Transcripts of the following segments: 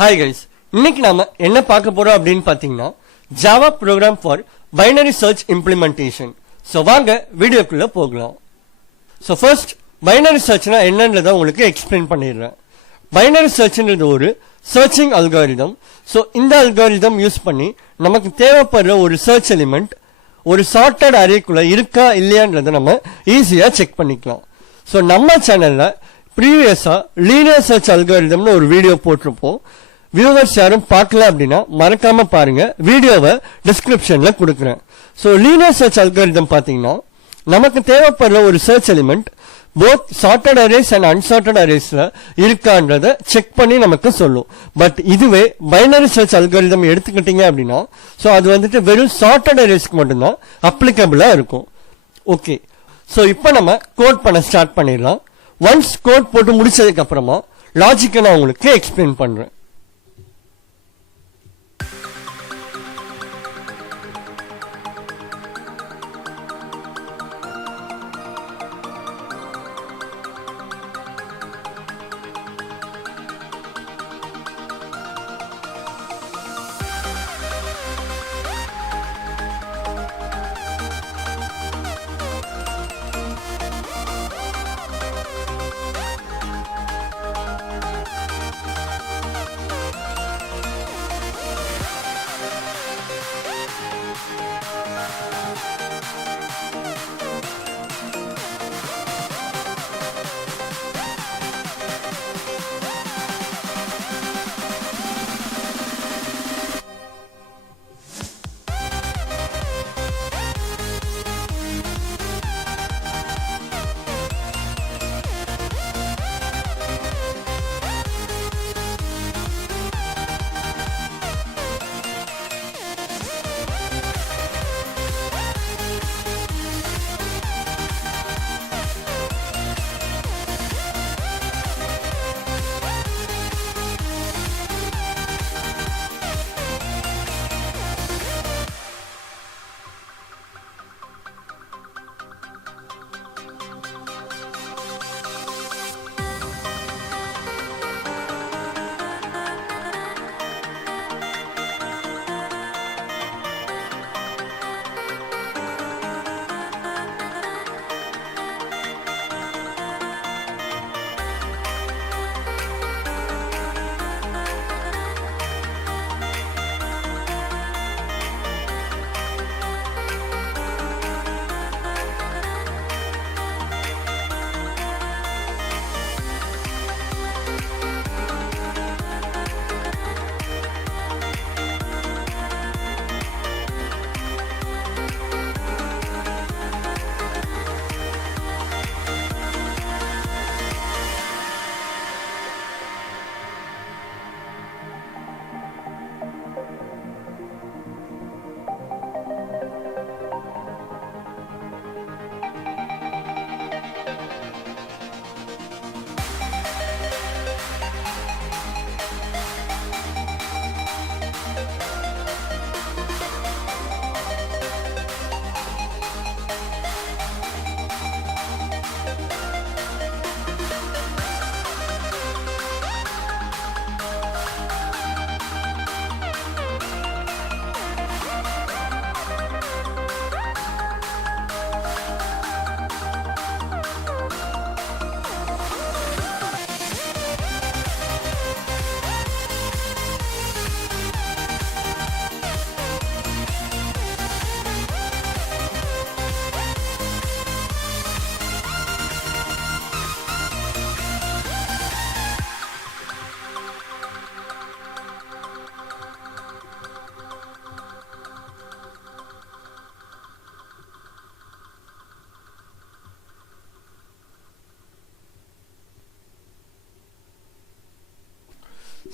Hi guys, இன்னைக்கு நாம என்ன பார்க்க போறோம் அப்படின்னு பாத்தீங்கன்னா Java program for binary search implementation. So வாங்க வீடியோக்குள்ள போகலாம். ஸோ ஃபர்ஸ்ட் பைனரி சர்ச்னா என்னன்றதை உங்களுக்கு எக்ஸ்பிளைன் பண்ணிடுறேன். பைனரி சர்ச்ன்றது ஒரு சர்ச்சிங் அல்காரிதம். ஸோ இந்த அல்காரிதம் யூஸ் பண்ணி நமக்கு தேவைப்படுற ஒரு சர்ச் எலிமெண்ட் ஒரு சார்ட்டட் அரேக்குள்ள இருக்கா இல்லையான்றதை நம்ம ஈஸியா செக் பண்ணிக்கலாம். ஸோ நம்ம சேனல்ல ப்ரீவியஸா லீனியர் சர்ச் அல்காரிதம்னு ஒரு வீடியோ போட்டிருப்போம். வியூவர்ஸ் யாரும் பார்க்கல அப்படின்னா மறக்காம பாருங்க, வீடியோவை டிஸ்கிரிப்ஷன்ல கொடுக்குறேன். ஸோ லீனியர் சர்ச் அல்காரிதம் பாத்தீங்கன்னா நமக்கு தேவைப்படுற ஒரு search element both sorted arrays and unsorted அரேஸ்ல இருக்கான்றத செக் பண்ணி நமக்கு சொல்லும். பட் இதுவே பைனரி சர்ச் அல்காரிதம் எடுத்துக்கிட்டீங்க அப்படின்னா ஸோ அது வந்துட்டு வெறும் சார்ட்டட் அரேஸ்க்கு மட்டும்தான் அப்ளிகபிளா இருக்கும். ஓகே, ஸோ இப்போ நம்ம கோட் பண்ண ஸ்டார்ட் பண்ணிடலாம். ஒன்ஸ் கோட் போட்டு முடிச்சதுக்கு அப்புறமா லாஜிக்கை நான் உங்களுக்கு எக்ஸ்பிளைன் பண்றேன்.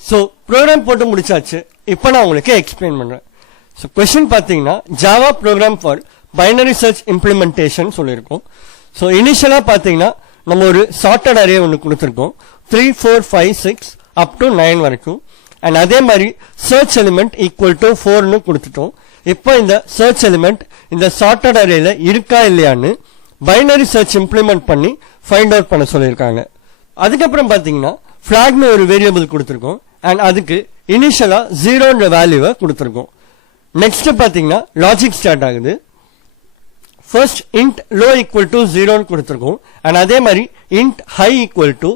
ஸோ ப்ரோக்ராம் போட்டு முடிச்சாச்சு. இப்போ நான் உங்களுக்கு எக்ஸ்பிளைன் பண்றேன். ஸோ கொஸ்டின் பார்த்தீங்கன்னா Java program for binary search implementation சொல்லியிருக்கோம். ஸோ இனிஷியலா பார்த்தீங்கன்னா நம்ம ஒரு சார்ட்டட் அரே ஒன்று கொடுத்துருக்கோம், 3, 4, 5, 6 அப் டு 9 வரைக்கும். அண்ட் அதே மாதிரி சர்ச் எலிமெண்ட் ஈக்குவல் டு 4ன்னு கொடுத்துட்டோம். இப்போ இந்த சர்ச் எலிமெண்ட் இந்த சார்ட்டட் அரேல இருக்கா இல்லையான்னு பைனரி சர்ச் இம்ப்ளிமெண்ட் பண்ணி ஃபைண்ட் அவுட் பண்ண சொல்லியிருக்காங்க. அதுக்கப்புறம் பாத்தீங்கன்னா ஃபிளாக்னு ஒரு வேரியபிள் கொடுத்துருக்கோம். அண்ட் அதுக்கு இனிஷியலா 0ன்ற வேல்யூவை கொடுத்துருக்கோம். நெக்ஸ்ட் பாத்தீங்கன்னா லாஜிக் ஸ்டார்ட் ஆகுது. First int low equal to 0 கொடுத்துருக்கோம். அண்ட் அதே மாதிரி int high equal to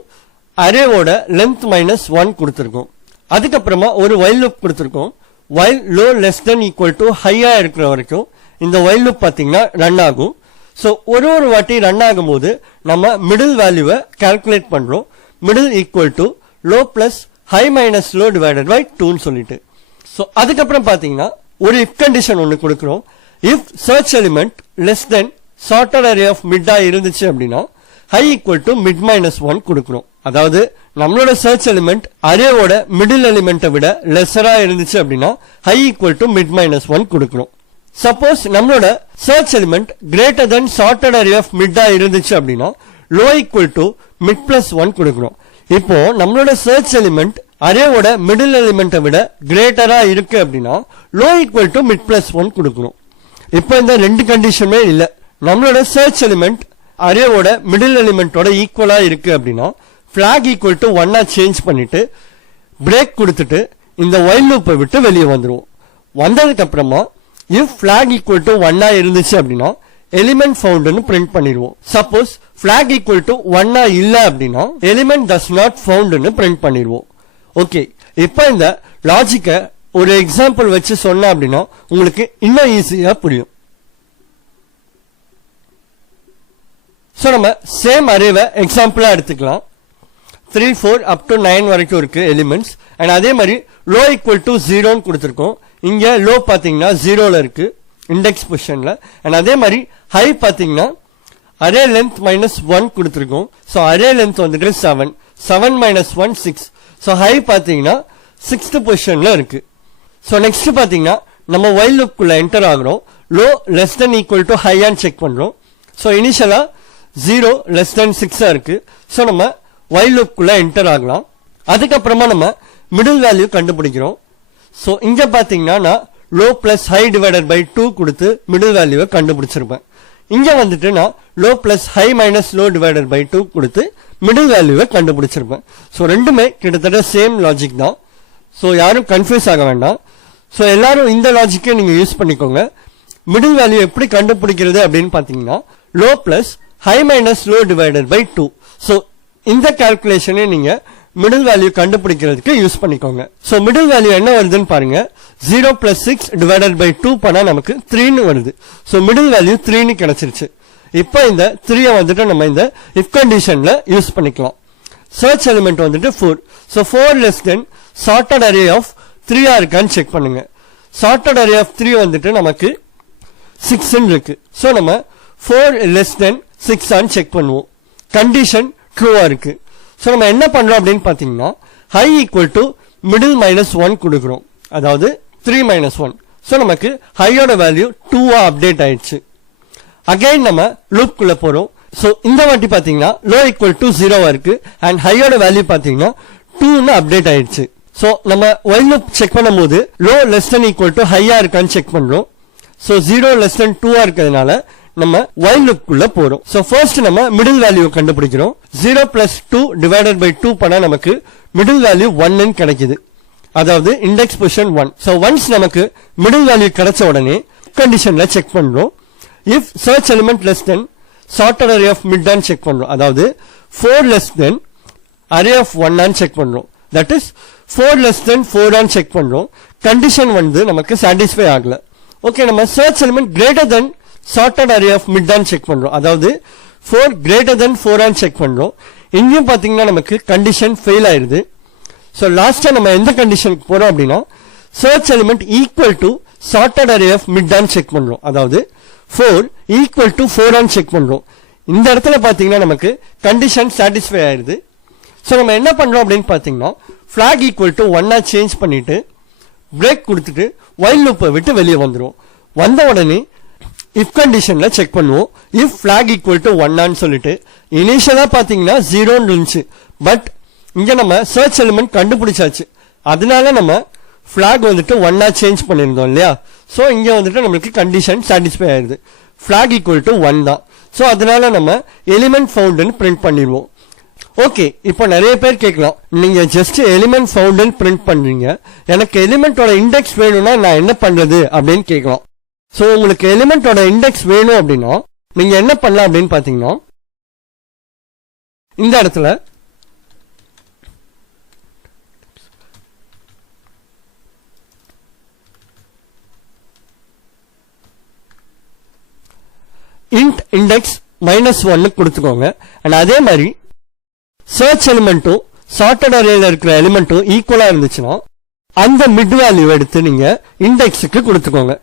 அரேவோட லென்த் மைனஸ் 1 கொடுத்துருக்கோம். அதுக்கப்புறமா ஒரு while loop கொடுத்துருக்கோம். while low less than equal to high இருக்கிற வரைக்கும் இந்த while loop பாத்தீங்கன்னா ரன் ஆகும். ஸோ ஒரு வாட்டி ரன் ஆகும் போது நம்ம மிடில் வேல்யூவை கால்குலேட் பண்றோம். Middle equal to low plus high minus low divided by 2ன்னு சொல்லிட்டு. ஸோ அதுக்கப்புறம் பாத்தீங்கன்னா ஒரு இஃப் கண்டிஷன் ஒன்று கொடுக்குறோம். If search element less than sorted array of மிட்டா இருந்துச்சு அப்படின்னா high equal to mid minus 1 கொடுக்குறோம். அதாவது நம்மளோட சர்ச் எலிமெண்ட் அரேவோட மிடில் எலிமெண்ட்டை விட லெஸரா இருந்துச்சு அப்படின்னா high equal to mid minus 1 கொடுக்குறோம். சப்போஸ் நம்மளோட search element greater than sorted array of மிட்டா இருந்துச்சு அப்படின்னா low equal to mid plus 1 கொடுக்குறோம். இப்போ நம்மளோட சர்ச் எலிமெண்ட் அரேவோட மிடில் எலிமெண்ட்டை விட கிரேட்டரா இருக்கு அப்படின்னா low equal to mid plus 1 கொடுக்குறோம். இப்போ இந்த ரெண்டு கண்டிஷனுமே இல்ல. நம்மளோட சர்ச் எலிமெண்ட் அரேவோட மிடில் எலிமெண்டோட ஈக்குவலா இருக்கு அப்படின்னா flag equal to 1 சேஞ்ச் பண்ணிட்டு பிரேக் கொடுத்துட்டு இந்த while loop விட்டு வெளியே வந்துருவோம். வந்ததுக்கு அப்புறமா if flag equal to 1 இருந்துச்சு அப்படின்னா எலிமெண்ட் ஃபவுண்ட்னு பிரிண்ட் பண்ணிடுவோம். சப்போஸ் flag equal to 1 இல்ல அப்படின்னா எலிமெண்ட் does not foundனு பிரிண்ட் பண்ணிடுவோம். ஓகே, இப்போ இந்த லாஜிக்க ஒரு எக்ஸாம்பிள் வச்சு சொன்ன அப்படின்னா உங்களுக்கு இன்னும் ஈஸியா புரியும். சோ நம்ம சேம் அரேவை எக்ஸாம்பிளா எடுத்துக்கலாம். 3 4 அப் டு 9 வரைக்கும் இருக்கு எலிமெண்ட்ஸ். அண்ட் அதே மாதிரி லோ ஈக்குவல் டு 0ன்னு கொடுத்துருக்கோம். இங்க லோ பாத்தீங்கன்னா 0ல இருக்கு இண்டெக்ஸ் பொசிஷன்ல. அண்ட் அதே மாதிரி ஹை பாத்தீங்கன்னா அரே லென்த் மைனஸ் 1 கொடுத்துருக்கோம். ஸோ அரே லென்த் வந்துட்டு 7 மைனஸ் 1 6. ஸோ ஹை பாத்தீங்கன்னா 6th பொசிஷன்ல இருக்கு. ஸோ நெக்ஸ்ட் பாத்தீங்கன்னா நம்ம while loop குள்ள என்டர் ஆகுறோம். Low less than equal to ஹையான்னு செக் பண்றோம். ஸோ இனிஷியலா 0 லெஸ் தென் 6 இருக்கு. ஸோ நம்ம while loop குள்ள என்டர் ஆகலாம். அதுக்கப்புறமா நம்ம மிடில் வேல்யூ கண்டுபிடிக்கிறோம். ஸோ இங்க பாத்தீங்கன்னா நான் low plus high divided by 2 கொடுத்து மிடில் வேல்யூவை கண்டுபிடிச்சிருப்பேன். இங்க வந்துட்டு நான் low plus high minus low divided by 2 கொடுத்து மிடில் வேல்யூவை கண்டுபிடிச்சிருப்பேன். ஸோ ரெண்டுமே கிட்டத்தட்ட சேம் லாஜிக் தான். ஸோ யாரும் கன்ஃபியூஸ் ஆக வேண்டாம். ஸோ எல்லாரும் இந்த லாஜிக்கை நீங்க யூஸ் பண்ணிக்கோங்க. மிடில் வேல்யூ எப்படி கண்டுபிடிக்கிறது அப்படின்னு பாத்தீங்கன்னா low plus high minus low divided by 2. So இந்த கால்குலேஷனை நீங்க மிடில் வேல்யூ கண்டுபிடிக்கிறதுக்கு யூஸ் பண்ணிக்கோங்க. சோ மிடில் வேல்யூ என்ன வருதுன்னு பாருங்க. 0 பிளஸ் 6 டிவைடட் பை 2 பண்ணா நமக்கு 3ன்னு வருது. சோ மிடில் வேல்யூ 3ன்னு கிடைச்சிருச்சு. இப்போ இந்த 3 வந்துட்டு நம்ம இந்த இஃப் கண்டிஷன்ல யூஸ் பண்ணிக்கலாம். சர்ச் எலிமெண்ட் வந்துட்டு 4. So 4 less than sorted array of 3 இருக்கான்னு செக் பண்ணுங்க. சார்ட்டட் அரே ஆஃப் 3 வந்துட்டு நமக்கு 6 இருக்கு. சோ நம்ம 4 லெஸ் தென் 6 செக் பண்ணுவோம். கண்டிஷன் ட்ரூவா இருக்கு. சோ நம்ம என்ன பண்றோம் அப்படின்னு பாத்தீங்கன்னா high equal to middle minus 1 கொடுக்குறோம். அதாவது 3 மைனஸ் 1. சோ நமக்கு ஹையோட வேல்யூ 2 அப்டேட் ஆயிடுச்சு. அகைன் நம்ம லூப் குள்ள போறோம். சோ இந்த வாட்டி பாத்தீங்கன்னா லோ ஈக்குவல் டு 0 இருக்கு. அண்ட் ஹையோட வேல்யூ பாத்தீங்கன்னா 2ன்னு அப்டேட் ஆயிடுச்சு. சோ நம்ம while loop செக் பண்ணும்போது low less than equal to ஹையா இருக்கான்னு செக் பண்றோம். சோ 0 லெஸ் தென் 2 இருக்கிறதுனால நம்ம while loop குள்ள போறோம். சோ ஃபர்ஸ்ட் நம்ம மிடில் வேல்யூ கண்டுபிடிக்கிறோம். 0 பிளஸ் 2 டிவைடட் பை 2 பண்ணா நமக்கு மிடில் வேல்யூ 1 கிடைக்குது. அதாவது இண்டெக்ஸ் பொசிஷன் 1. சோ ஒன்ஸ் நமக்கு மிடில் வேல்யூ கிடைச்ச உடனே கண்டிஷன்ல செக் பண்றோம். If search element less than sorted array of mid on check பண்றோம். அதாவது 4 லெஸ் தென் அரே ஆஃப் 1 ஆன் செக் பண்றோம். தட் இஸ் 4 லெஸ் தென் 4 ஆன் செக் பண்றோம். கண்டிஷன் வந்து நமக்கு சாட்டிஸ்ஃபை ஆகல. ஓகே, நம்ம search element greater than sorted array of mid on check பண்றோம். அதாவது 4 கிரேட்டர் தென் 4 ஆன் செக் பண்றோம். இங்கேயும் பாத்தீங்கன்னா நமக்கு கண்டிஷன் ஃபெயில் ஆயிருது. சோ லாஸ்டா நம்ம எந்த கண்டிஷனுக்கு போறோம் அப்படின்னா search element equal to sorted array of mid on check பண்றோம். அதாவது 4 ஈக்குவல் டு 4 ஆன் செக் பண்றோம். இந்த இடத்துல பாத்தீங்கன்னா நமக்கு கண்டிஷன் சாட்டிஸ்ஃபை ஆயிருது. சோ நம்ம என்ன பண்றோம் அப்படின்னு பாத்தீங்கன்னா flag ஈக்குவல் டு 1 சேஞ்ச் பண்ணிட்டு பிரேக் கொடுத்துட்டு while loop விட்டு வெளியே வந்துரும். வந்த உடனே இஃப் கண்டிஷன்ல செக் பண்ணுவோம். இஃப் flag ஈக்குவல் டு 1 சொல்லிட்டு இனிஷியலா பாத்தீங்கன்னா 0 இருந்துச்சு. பட் இங்க நம்ம சர்ச் எலிமெண்ட் கண்டுபிடிச்சாச்சு. அதனால நம்ம flag வந்துட்டு 1 சேஞ்ச் பண்ணிருந்தோம் இல்லையா. சோ இங்க வந்துட்டு நம்மளுக்கு கண்டிஷன் சாட்டிஸ்ஃபை ஆயிருது. flag ஈக்குவல் டு 1 தான். சோ அதனால நம்ம எலிமெண்ட் ஃபவுண்ட்னு பிரிண்ட் பண்ணிடுவோம். ஓகே, இப்போ நிறைய பேர் கேட்கலாம், நீங்க ஜஸ்ட் எலிமெண்ட் ஃபவுண்ட் பிரிண்ட் பண்றீங்க, எனக்கு எலிமெண்டோட இண்டெக்ஸ் வேணும்னா நான் என்ன பண்றது அப்படின்னு கேட்கலாம். சோ உங்களுக்கு எலிமெண்டோட இண்டெக்ஸ் வேணும் அப்படின்னா நீங்க என்ன பண்ணலாம் அப்படின்னு பாத்தீங்கன்னா, இந்த இடத்துல int index -1 கொடுத்துக்கோங்க. அண்ட் அதே மாதிரி சர்ச் எலிமெண்ட்டும் சார்ட்டட் அரேல இருக்கிற எலிமெண்ட்டும் ஈக்குவலா இருந்துச்சுன்னா அந்த மிட் வேல்யூ எடுத்து நீங்க இண்டெக்ஸுக்கு கொடுத்துக்கோங்க.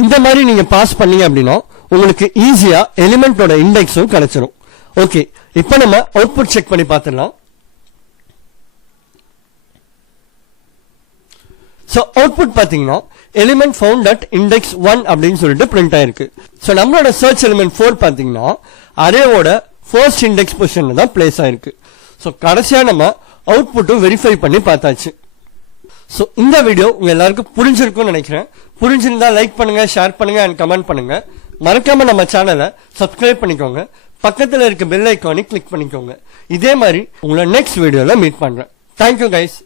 இந்த மாதிரி நீங்க பாஸ் பண்ணீங்க அப்படின்னா உங்களுக்கு ஈஸியா எலிமெண்டோட இண்டெக்ஸும் கிடைச்சிடும். ஓகே, இப்போ நம்ம அவுட்புட் செக் பண்ணி பார்த்துடலாம். சோ அவுட்புட் பாத்தீங்கன்னா எலிமெண்ட் ஃபவுண்ட் அட் இண்டெக்ஸ் 1 அப்படின்னு சொல்லிட்டு பிரிண்ட் ஆயிருக்கு. சோ நம்மளோட சர்ச் எலிமெண்ட் 4 பாத்தீங்கன்னா அரேவோட ஃபர்ஸ்ட் இண்டெக்ஸ் பொசிஷன்ல தான் பிளேஸ் ஆயிருக்கு. சோ கடைசியா நம்ம அவுட்புட்டும் வெரிஃபை பண்ணி பார்த்தாச்சு. சோ இந்த வீடியோ உங்க எல்லாருக்கும் புரிஞ்சிருக்கும்னு நினைக்கிறேன். புரிஞ்சிருந்தா லைக் பண்ணுங்க, ஷேர் பண்ணுங்க அண்ட் கமெண்ட் பண்ணுங்க. மறக்காம நம்ம சேனலை சப்ஸ்கிரைப் பண்ணிக்கோங்க. பக்கத்துல இருக்க பெல் ஐகானை கிளிக் பண்ணிக்கோங்க. இதே மாதிரி உங்களை நெக்ஸ்ட் வீடியோல மீட் பண்றேன். Thank you guys.